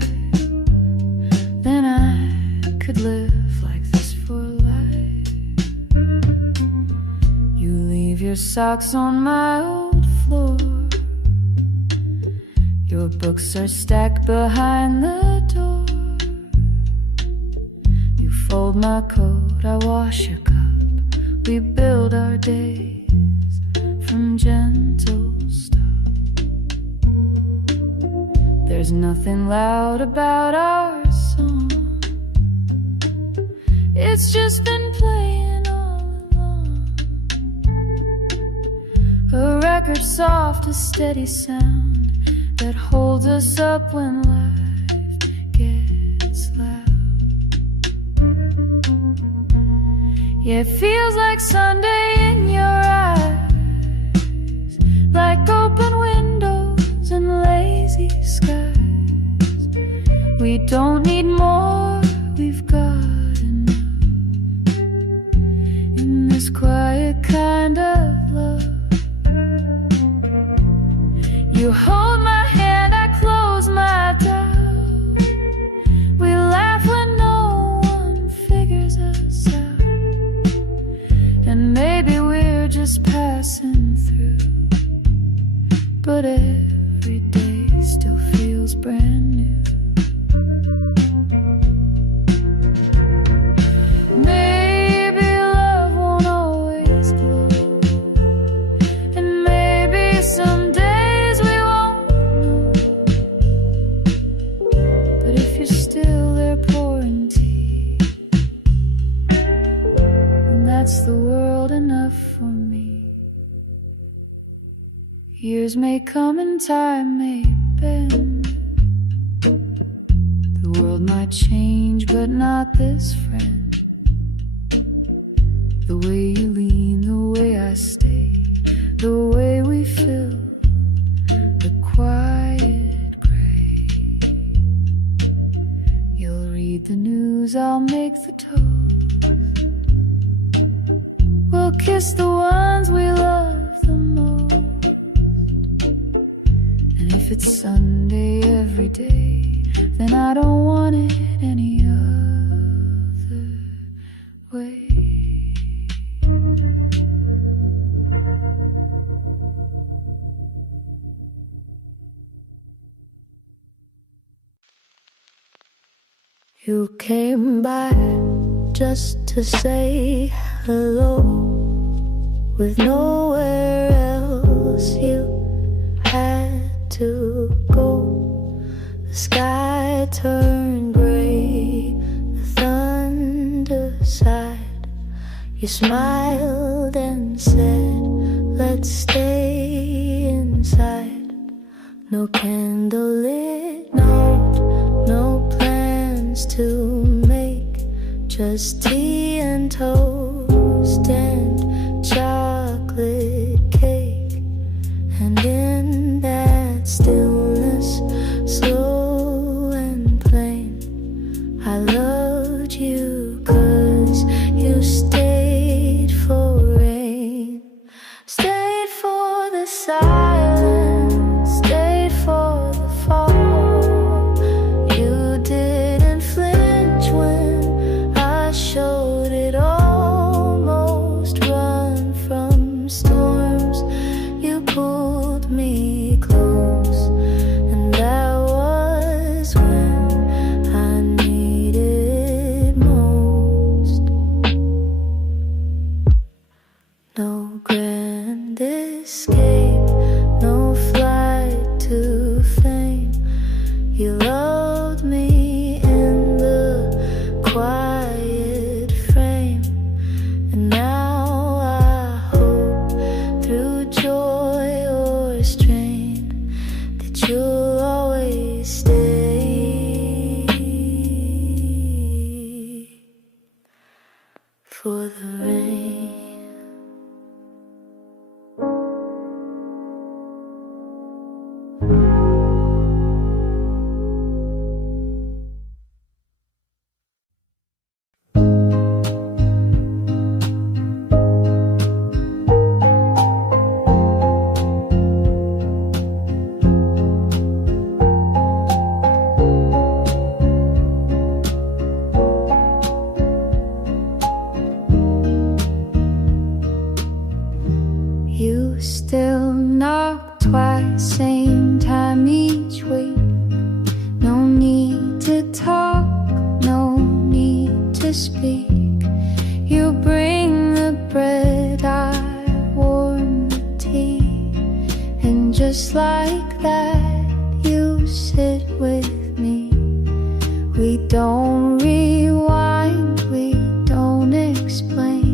then I could live like this for life. You leave your socks on my old floor, your books are stacked behind the door. Fold my coat, I wash your cup, we build our days from gentle stuff. There's nothing loud about our song, it's just been playing all along. A record soft, a steady sound that holds us up when life gets loud. Yeah, it feels like Sunday in your eyes, like open windows and lazy skies. We don't need more, we've got enough in this quiet kind of love. You hold my hand, I close my doubt. We laugh when no one figures us out, and maybe we're just passing through, but every day still feels brand new. Maybe love won't always glow, and maybe some days we won't know, but if you're still there pouring tea, and that's the world enough for me. Years may come and time may bend, the world might change but not this friend. The way you lean, the way I stay, the way we fill the quiet gray. You'll read the news, I'll make the toast, we'll kiss the ones we love the most. And if it's Sunday every day, then I don't want it any other way. You came by just to say hello, with nowhere else you had to go. The sky turned gray, the thunder sighed. You smiled and said, let's stay inside. No candlelit note, no plans to make, just tea and toast and chocolate cake. And in that stillness, slow and plain, I loved you 'cause you stayed for rain, stayed for the silence, stayed for the fall. You didn't flinch when I showed it, almost run from storms. You pulled me close, and that was when I needed most. No grand escape, no flight to fame. You loved me in the quiet frame, and now I hope through joy or strain that you'll always stay for the rain. You still knock twice, same time each week. No need to talk, no need to speak. You bring the bread, I warm the tea, and just like that you sit with me. We don't rewind, we don't explain.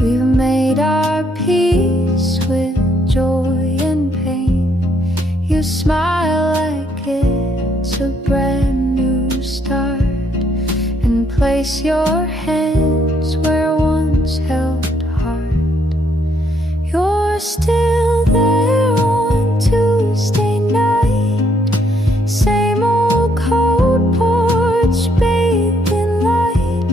We've made our peace with joy and pain. You smile like it's a brand new start, and place your hands where once held heart. You're still there on Tuesday night, same old cold porch bathed in light.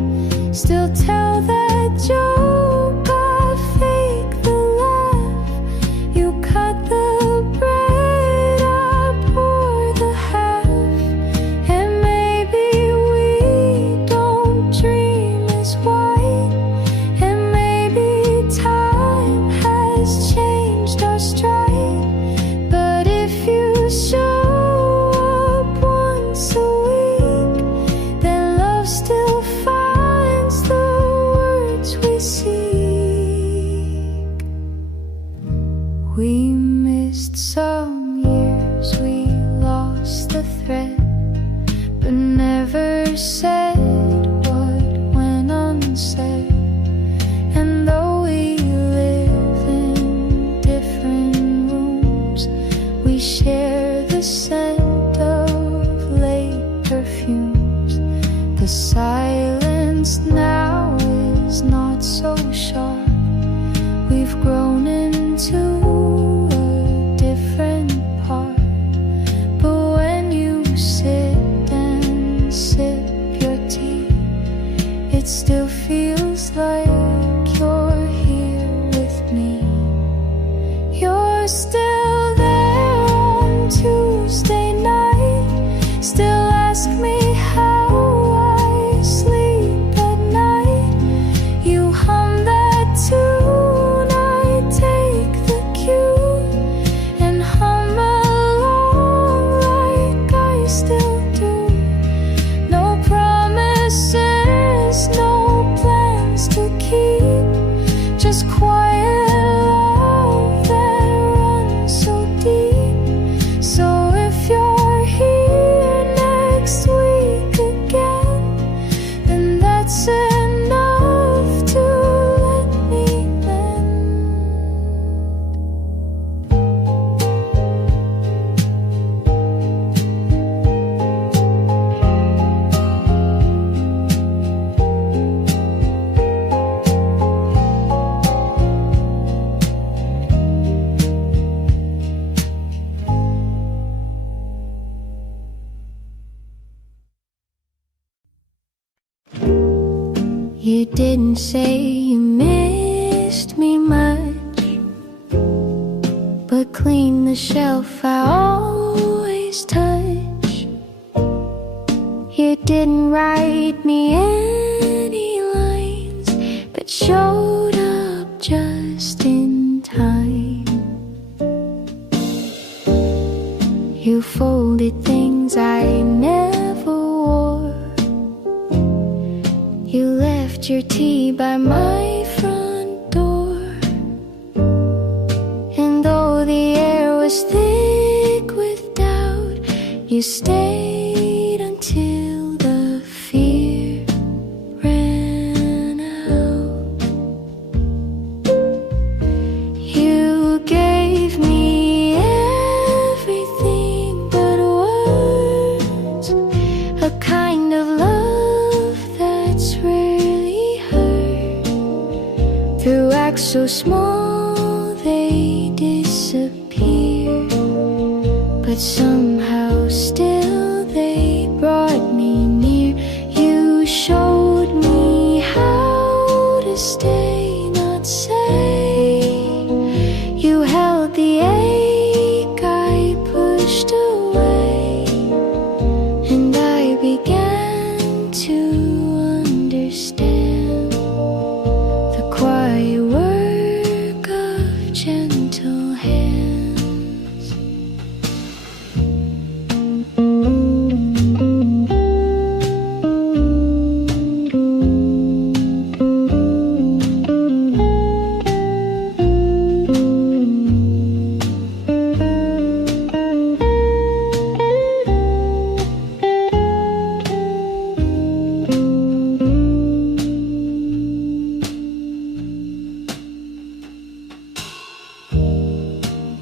Still tell that joke, I fake the laugh. You cut the bread, I pour the half. And maybe we don't dream as white, and maybe time has changed our stride. But if you show up once a week, then love still finds the words we seek. We missed some years, we lost the thread, but never said what went unsaid. And though we live in different rooms, we share the scent of late perfumes. The silence now is not so sharp. We've grown into a different part. But when you sit and sip your tea, it still feels like you're here with me. You're still there on Tuesday night, still ask me how I sleep at night. You hum that tune, I take the just quiet love that runs so deep. So if you're here next week again, then that's enough to let me mend. You didn't say you missed me much, but clean the shelf I always touch. You didn't write me any lines, but showed up just in time. You folded things I never wore. You left your tea by my front door. And though the air was thick with doubt, you stayed until the fear ran out. You gave me everything but words, a kind of love that's rarely heard. Through acts so small they disappear, but somehow still they brought me near. You showed me how to stay, not say. You held the ache I pushed away, and I began to understand the quiet work of gentle hands.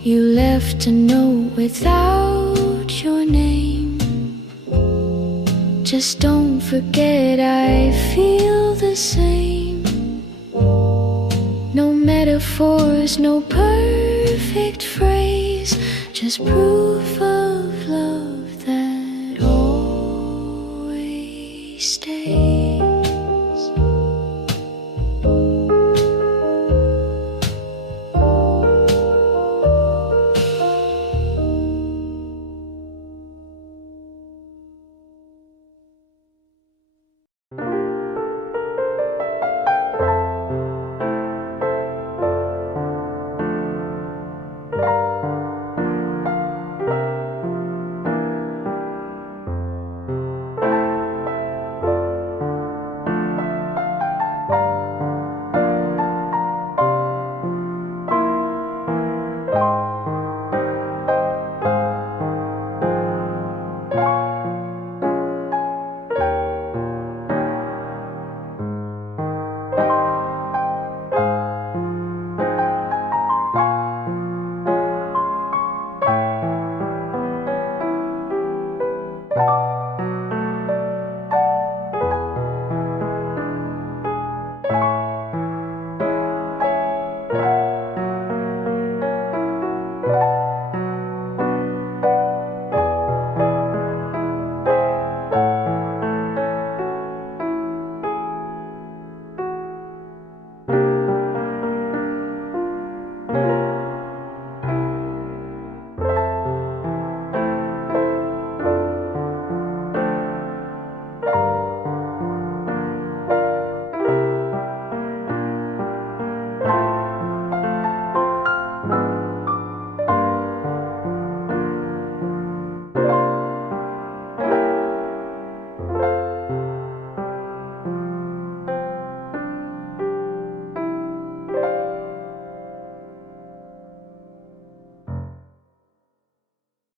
You left a note without your name. Just don't forget I feel the same. No metaphors, no perfect phrase, just proof of love.